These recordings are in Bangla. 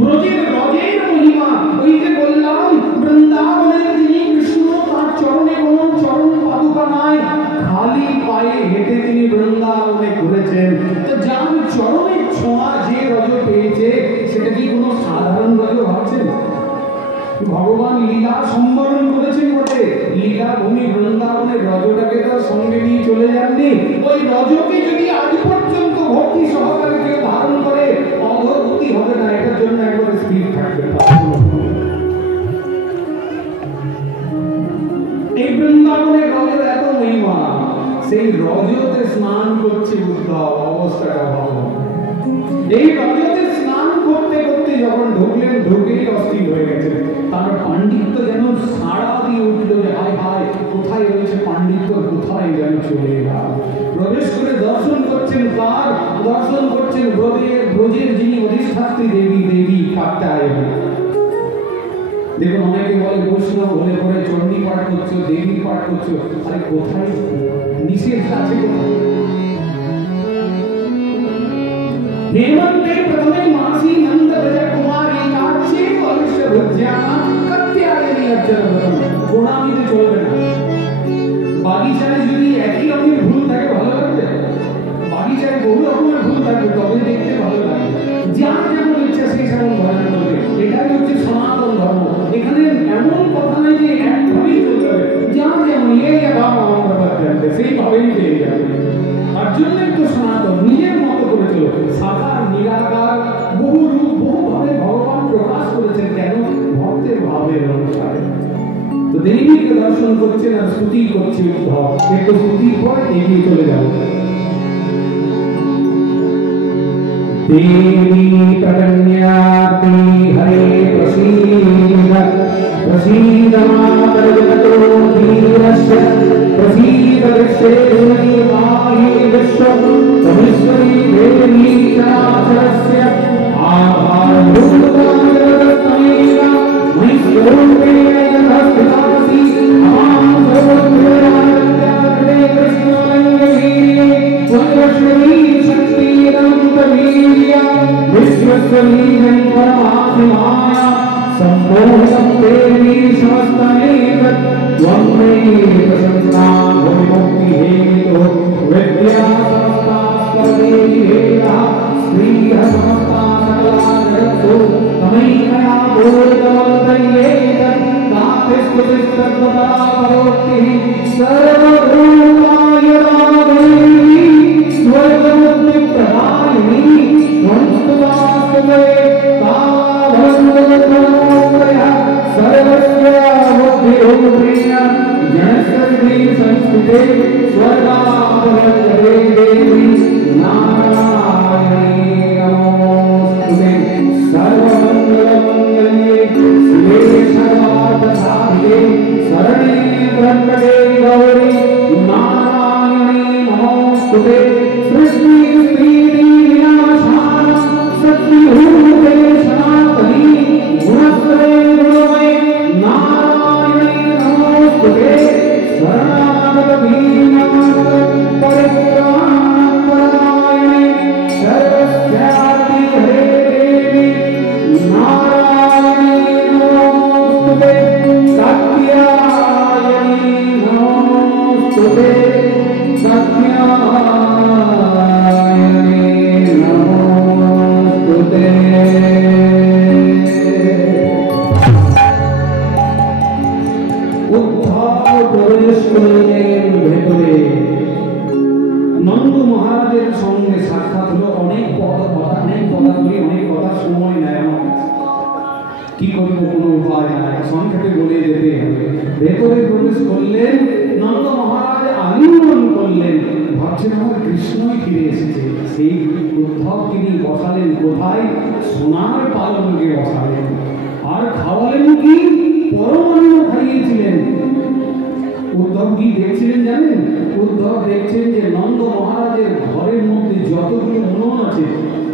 ব্রজের রজের মহিমা, ওই যে বললাম বৃন্দাবনের যিনি কৃষ্ণ, তার চরণে কোনো চরণ পাদুকা নাই, খালি পায়ে হেঁটে তিনি বৃন্দাবনে ঘুরেছেন। তো যার চরণের ছোঁয়া যে রজ পেয়েছে, সেটা কি কোনো সাধারণ রজ ভাবছেন? ভগবান লীলা সম্বরণ করেছেন বটে, লীলা ভূমি বৃন্দাবনের রজটাকে তার সঙ্গে নিয়ে চলে যাননি। ওই রজকে যদি আজ পর্যন্ত ভক্তি সহকারে কেউ ধারণ করে, অধোগতি হবে না, এটার জন্য একবার স্থির থাকবে। এই বৃন্দাবনের রজের এত মহিমা, সেই রজতে স্নান করছে উদ্ধব, অবস্থাটা ভালো। এই রজতে স্নান করতে করতে যখন ঢুকলেন, ঢুকেই অস্থির হয়ে গেছে। তার পাণ্ডিত্য যেন সাড়া দিয়ে উঠল যে হায় হায়, কোথায় রয়েছে পাণ্ডিত্য, কোথায় যেন চলে গেল। প্রবেশ করে দর্শন করছেন, তার দর্শন করছেন ব্রজের যিনি অধিষ্ঠাত্রী দেবী, দেবী কাত্যায়নী। দেখুন, অনেকে বলে বৈষ্ণব হলে পরে চণ্ডী পাঠ করছো, দেবী পাঠ করছো, আরে কোথায় নিষেধ আছে? কোথায়? हेमंते प्रथमे मासी नंद व्रज कुमारी काक्षी वर्ष भुज्याना कत्यायनी अक्षरवतम। गुणामिते चलবে না। বাগিচায় যদি একই রকমের ফুল থাকে ভালো লাগবে? বাগিচায় বহু রকমের ফুল থাকে, তবে দেখতে ভালো লাগে। যার যেমন ইচ্ছা সেই সেমন ভজন করবে, এটাই হচ্ছে সনাতন ধর্ম। এখানে এমন কথা নাই যে একভাবেই চলতে হবে, যার যেমন বাবা আমার জানতে সেইভাবেই পেয়ে যাবে। তার জন্য একটু সনাতন, নিজের মতো করে চলো। সাকার নিরাকার বহু রূপ বহুভাবে ভগবান প্রকাশ করেছেন, কেন? ভক্তের ভাবের অনুসারে। তো দেবীকে দর্শন করছেন আর স্তুতি করছে উদ্ধব। একটু স্তুতির পর এগিয়ে চলে যাবো। দেবী প্রকন্যাতি হরে প্রসীদ প্রসীদ মাতর জগতো ধীরস্য প্রসীদ দৃশ্যেশ্বরী মাহি বিশ্বঃ তমেশ্বরী দেবী চরাচরস্য আধারভূতানিরতস্মৈবা মহিস্বরূপে যথাস্থিতাসি আমাং সর্বত্রাত্যাগ্রে কৃষ্ণলিঙ্গীরে ত্বয়শ্বরী शक्तिरन्तवीर्या विश्वस्वलीनं परमात्माया सम्पूर्णं देवी समस्तमेतत् त्वं मे प्रसन्ना भुविमुक्तिहेतुः विद्या समस्ता सर्वेति वेदाः स्त्रियः समस्ता सकला जगत्सु तमैकया बोधवन्तयेतत् कातिस्तुतिस्तत्परापरोक्तिः सर्वभूतायता देवी स्वर्गमुक्तिप्रदायिनी त्वंस्तुवास्तुते तावन्तमोत्रयः सर्वस्य बुद्धिरूपेण जनस्सर्वे संस्कृते स्वर्गापवर्तते देवी नारायणी नमोस्तुते। सर्वमङ्गलमङ्गल्ये शिवे सर्वार्थसाधिके शरण्ये त्र्यम्बके गौरी नारायणी नमोस्तुते। सृष्टि स्थिति विनाशान सत्य सनातनी गुणस्वरे गुणमय नारायणी नमोस्तुते। शरणागत दीनानाथ परित्राणपरायणे सर्वस्यापि हरे देवी नारायणी नमोस्तुते। कात्यायनी नमोस्तुते। নন্দ মহারাজের সঙ্গে সাক্ষাৎ হলো। অনেক কথা সময় নেয় আমার, কি করবো কোনো উপায় নাই, সংক্ষেপে বলে যেতে হবে। ভেতরে প্রবেশ করলেন, নন্দ মহারাজ আলিঙ্গন করলেন, ভাবছেন আমার কৃষ্ণই ফিরে এসেছে। সেই উদ্ধব তিনি বসালেন কোথায়? সোনার পালঙ্কে বসালেন। আর খাওয়ালেন কি? পরমান্ন খাইয়েছিলেন। উদ্ধব কি দেখছিলেন জানেন? উদ্ধব দেখছেন যে নন্দ মহারাজের ঘরের মধ্যে যতগুলো উনুন আছে,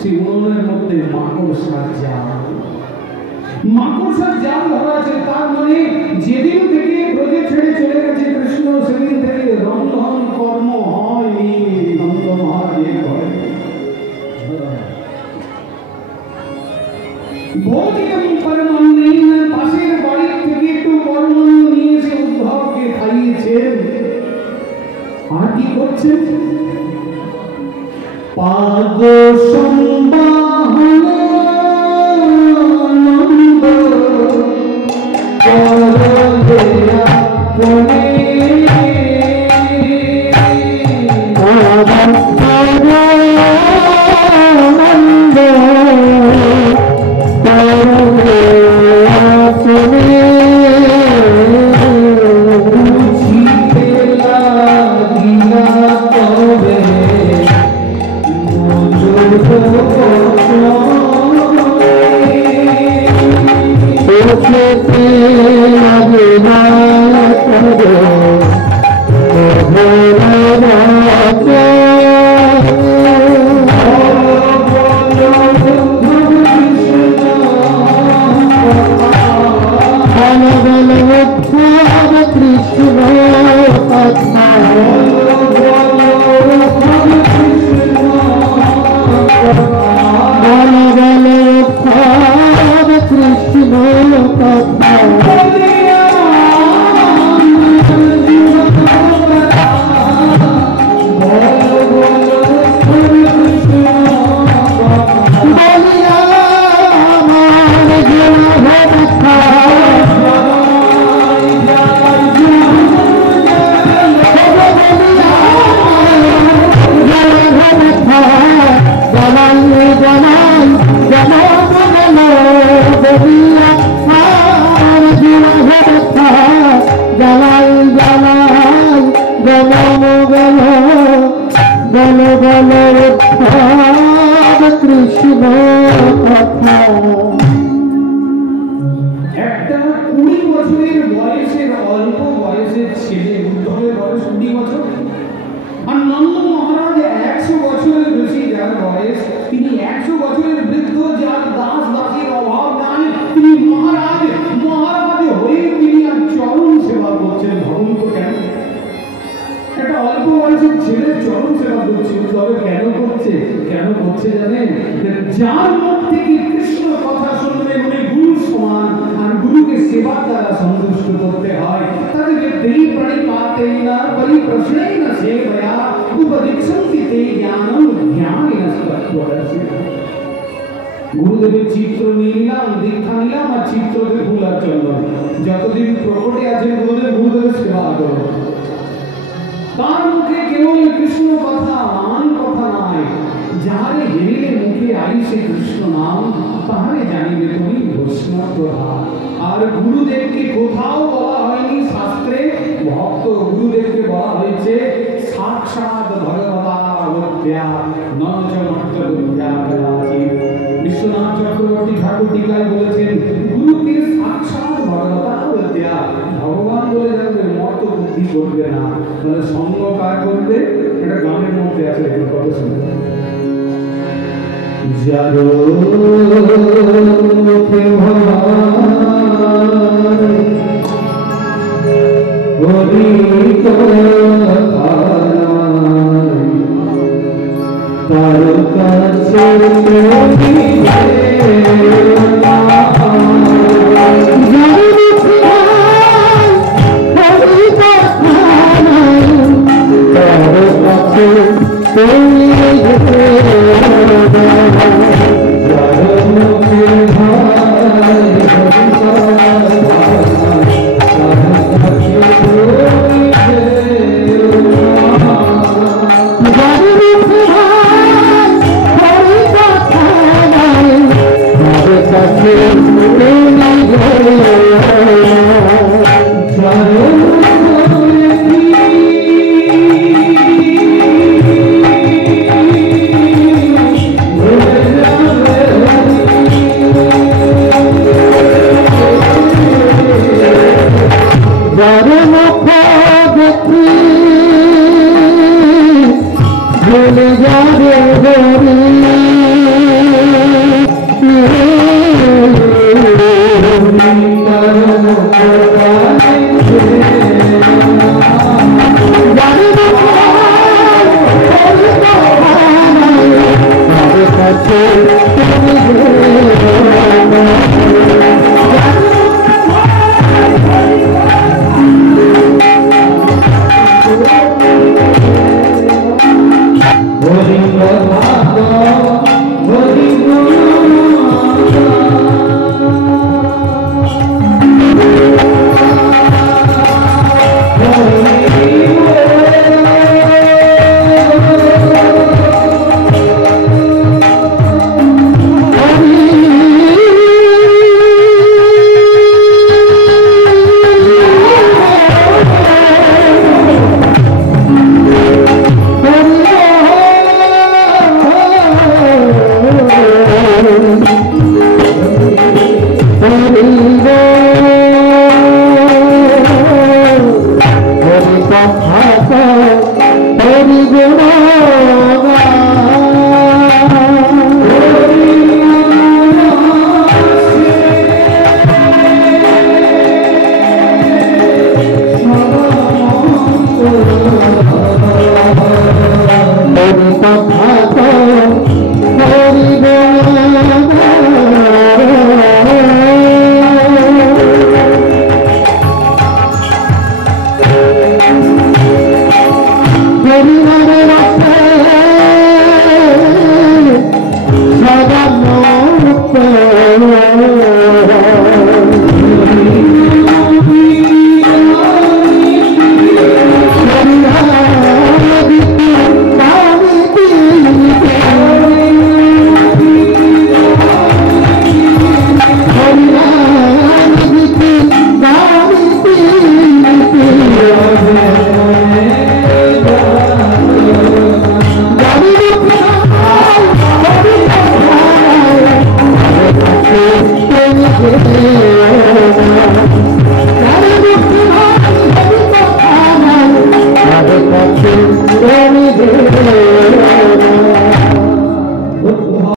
সেই উনুনের মধ্যে মাকড়সার জাল ধরা আছে। তার মানে যেদিন থেকে ব্রজে ছেড়ে চলে গেছে কৃষ্ণ, সেদিন থেকে রন্ধন কর্ম হয়নি নন্দ মহারাজের ঘরে। ভৌতিকম পরমান্নেন, পাশের বাড়ি থেকে একটু পরমান্ন নিয়ে এসে উদ্ধবকে খাইয়েছেন। আর কি করছেন? পাদ সম্বাহন নন্দ করলেয়া কোনে গুরুদেবের চিত্র নিলাম, দীক্ষা নিলাম আর চিত্রকে ভুলার জন্য যতদিন প্রকটে আছেন গুরুদেবের সেবা করো। তার মুখে কেবল কৃষ্ণ কথা, মান কথা নয়। যাহারে হেরিলে মুখে আইসে কৃষ্ণ নাম, তাহারে জানিবে তুমি বৈষ্ণব প্রভা। আর গুরুদেবকে কোথাও বলা হয়নি শাস্ত্রে, ভক্ত গুরুদেবকে বলা হয়েছে সাক্ষাৎ ভগবতা বিশ্বনাথ চক্রবর্তী ঠাকুর টিকায় বলেছেন গুরুকে সাক্ষাৎ ভগবতা বিদ্যা, ভগবান বলে যাবে মত বুদ্ধি করবে না, তাহলে সঙ্গ কার করবে? এটা গানের মধ্যে আছে, কত সুন্দর। যারো মুখে হরি কথা তার কাছে I'm